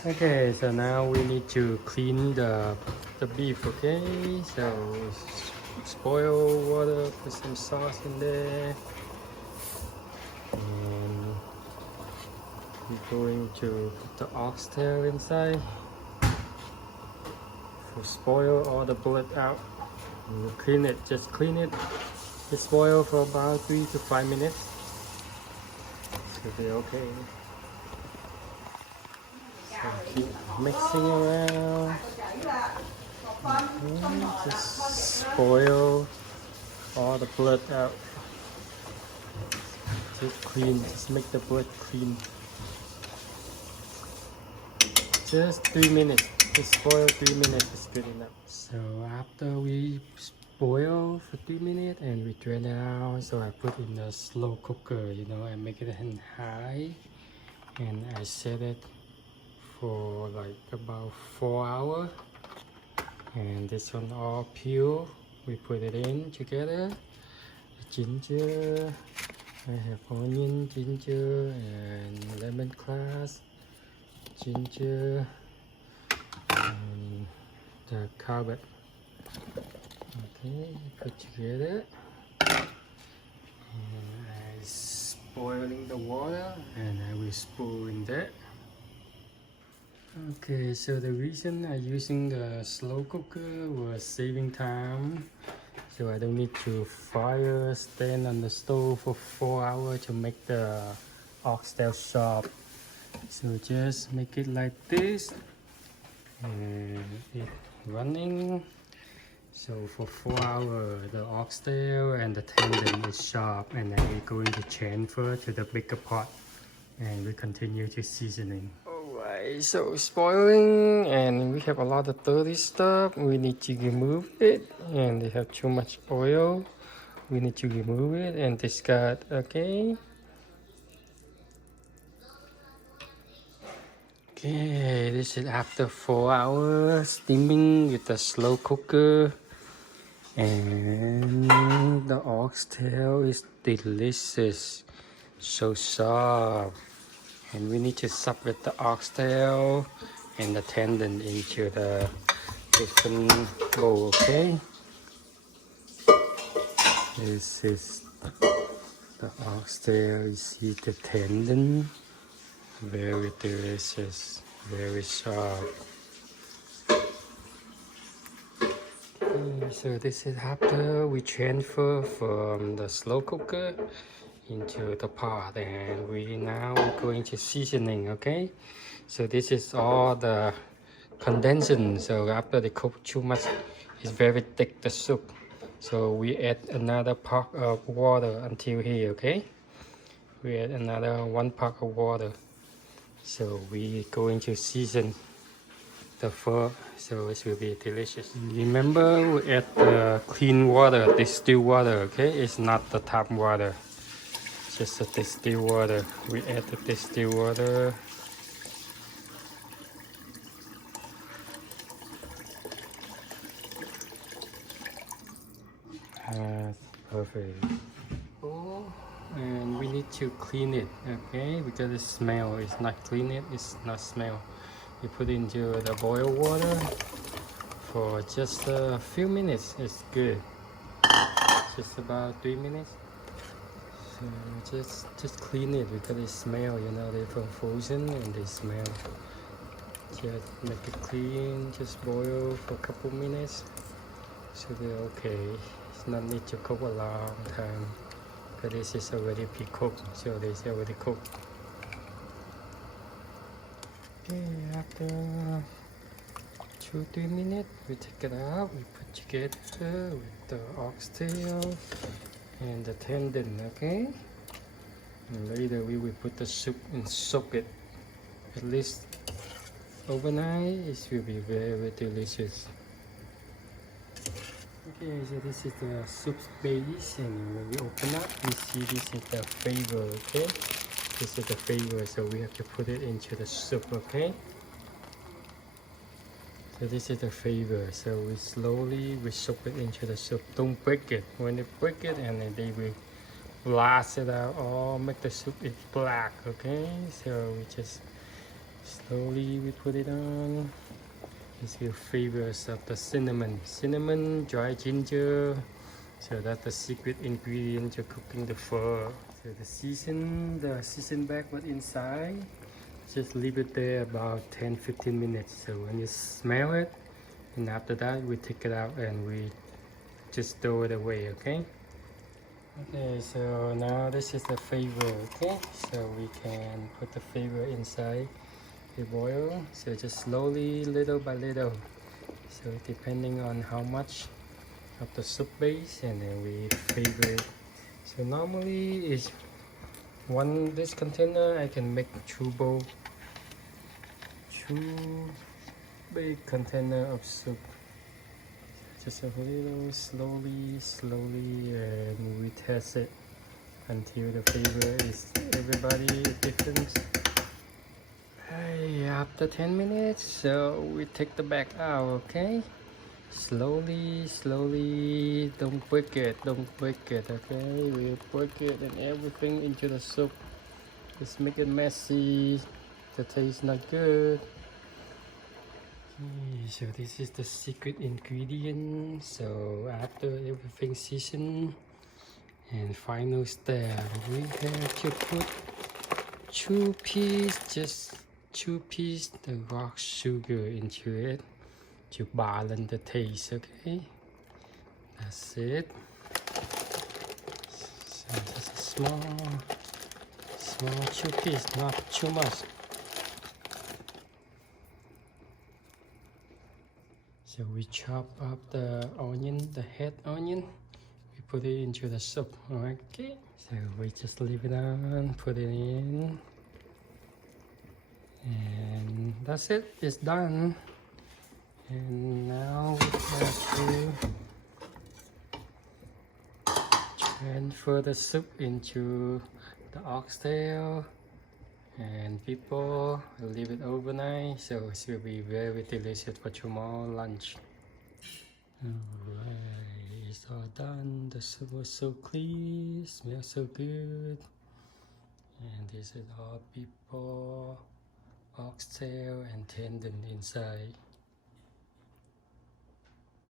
Okay, so now we need to clean the beef. Okay, so spoil water, put some sauce in there, and we're going to put the oxtail inside to spoil all the blood out. And you clean it, just clean it. Just boil for about 3 to 5 minutes. Should be okay. So keep mixing around. Just spoil all the blood out. Just clean, just make the blood clean. Just 3 minutes. Just boil 3 minutes is good enough. So after we boil for 3 minutes and we drain it out, so I put in the slow cooker, I make it in high and I set it for like about 4 hours. And this one all pure, we put it in together. Ginger, I have onion, ginger, and lemongrass, ginger, and the carrot. Okay, put together. And I boiling the water, and I will spoon that. Okay, so the reason I'm using the slow cooker was saving time. So I don't need to stand on the stove for 4 hours to make the oxtail soft. So just make it like this and it running. So for 4 hours the oxtail and the tendon is sharp, and then we're going to transfer to the bigger pot and we continue to seasoning. Alright, so spoiling and we have a lot of dirty stuff. We need to remove it, and they have too much oil. We need to remove it and discard. Okay. Okay, this is after 4 hours steaming with the slow cooker, and the oxtail is delicious, so soft. And we need to separate the oxtail and the tendon into the different bowl. Okay, this is the oxtail. You see the tendon, very delicious, very soft. So this is after we transfer from the slow cooker into the pot, and we now going to seasoning. Okay, so this is all the condensing. So after they cook too much, it's very thick, the soup. So we add another pot of water until here. Okay, we add another 1 pot of water. So we going to season the pho, so it will be delicious. Remember, we add the clean water, distilled water. Okay, it's not the tap water, just the distilled water. We add the distilled water. Perfect. Oh, and we need to clean it. Okay, because it smell. It's not clean it. It's not smell. You put into the boiled water for just a few minutes. It's good. Just about 3 minutes. So just clean it because it smell. They're from frozen and they smell. Just make it clean. Just boil for a couple minutes. So they're okay. It's not need to cook a long time because this is already pre-cooked. So this is already cooked. Okay, after 2-3 minutes, we take it out. We put together with the oxtail and the tendon. Okay, and later we will put the soup and soak it at least overnight. It will be very delicious. Okay, so this is the soup base, and when we open up, we see this is the flavor. Okay, this is the flavor, so we have to put it into the soup. Okay, so this is the flavor, so we slowly soak it into the soup. Don't break it. When you break it, and then they will blast it out or make the soup is black. Okay, so we just Slowly we put it on. This will flavors of the cinnamon, dry ginger. So that's the secret ingredient to cooking the pho. So the season bag was inside. Just leave it there about 10-15 minutes. So when you smell it, and after that we take it out and we just throw it away. Okay. Okay, so now this is the flavor. Okay, so we can put the flavor inside the boil. So just slowly, little by little. So depending on how much of the soup base, and then we flavor it. So normally is this container I can make two big container of soup. Just a little slowly, and we test it until the flavor is everybody different. Hey, after 10 minutes, so we take the bag out. Okay, slowly, don't break it, okay. We break it and everything into the soup. Just make it messy, the taste not good. Okay, so this is the secret ingredient. So after everything seasoned, and final step, we have to put two pieces the rock sugar into it to balance the taste. Okay, that's it. So just a small two piece, not too much. So we chop up the onion, the head onion. We put it into the soup. Okay, so we just leave it on, put it in, and that's it. It's done. And now we have to transfer the soup into the oxtail, and people leave it overnight, so it will be very delicious for tomorrow lunch. Alright, it's all done. The soup was so clean, smells so good. And this is all people, oxtail and tendon inside.